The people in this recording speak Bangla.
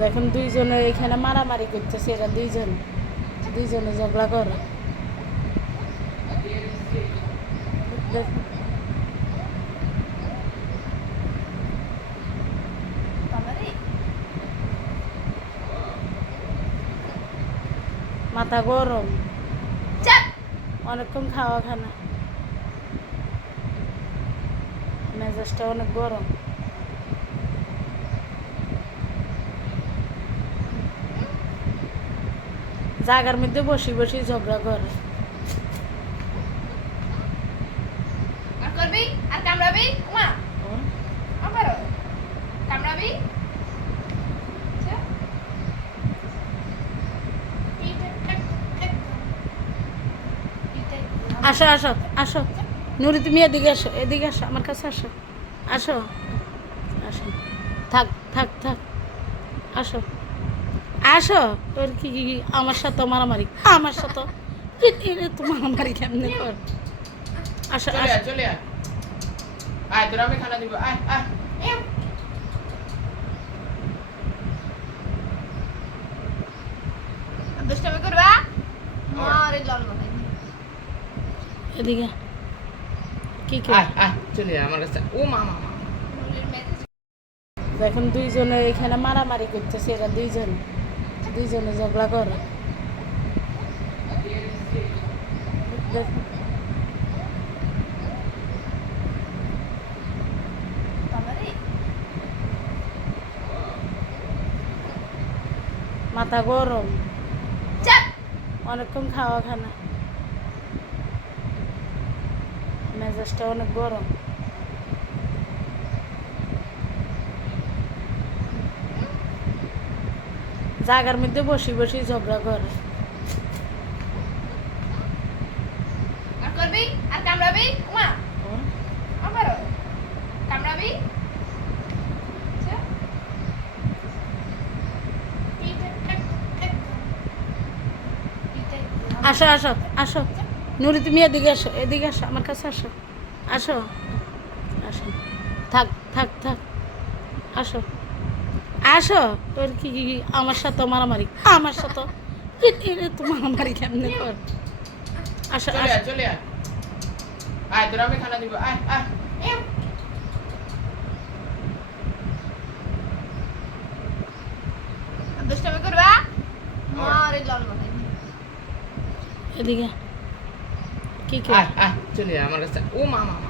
দেখেন দুইজনে এখানে মারামারি করতেছে, এরা দুইজনে ঝগড়া করে। দেখেন মাথা গরম, অনেকক্ষণ খাওয়া খানা, মেজাজটা অনেক গরম। জায়গার মধ্যে বসি বসি ঝগড়া করে। আর করবি আর কামড়াবি মা আবার কামড়াবি আসো আসো আসো নুরি, তুমি এদিকে আসো, এদিকে আসো, আমার কাছে আসো, আসো আসো, থাক থাক থাক, আসো আসো। ওর কি কি আমার সাথে মারামারি, আমার সাথে তো মারামারি কেমনে কর। আসো চলে আসো, আয় চলে আয়, আয় তোরা আমি খানা দিব, আয় আয়। দুষ্টামি করবা মারে লড়বো এদিকে কি কি আয় আয় চলে আয় আমার কাছে। ও মা মা মা। দেখেন দুইজনে এখানে মারামারি করতেছে, এরা দুইজনে ঝগড়া করে। দেখেন মাথা গরম, অনেকক্ষণ খাওয়া খানা, মেজাজটা অনেক গরম। জায়গার মধ্যে বসি বসি ঝগড়া করে। আর করবি আর কামড়াবি মা আবার কামড়াবি আসো আসো আসো নুরি, তুমি এদিকে আসো, এদিকে আসো, আমার কাছে আসো, আসো আসো, থাক থাক থাক, আসো আসো। ওর কি কি আমার সাথে মারামারি, আমার সাথে তো মারামারি কেমনে কর। আসো চলে আসো, আয় চলে আয়, আয় তোরা আমি খানা দিব, আয় আয়। দুষ্টামি করবা মারে লড়বো এদিকে কি কি আয় আয় চলে আয় আমার কাছে। ও মা মা মা।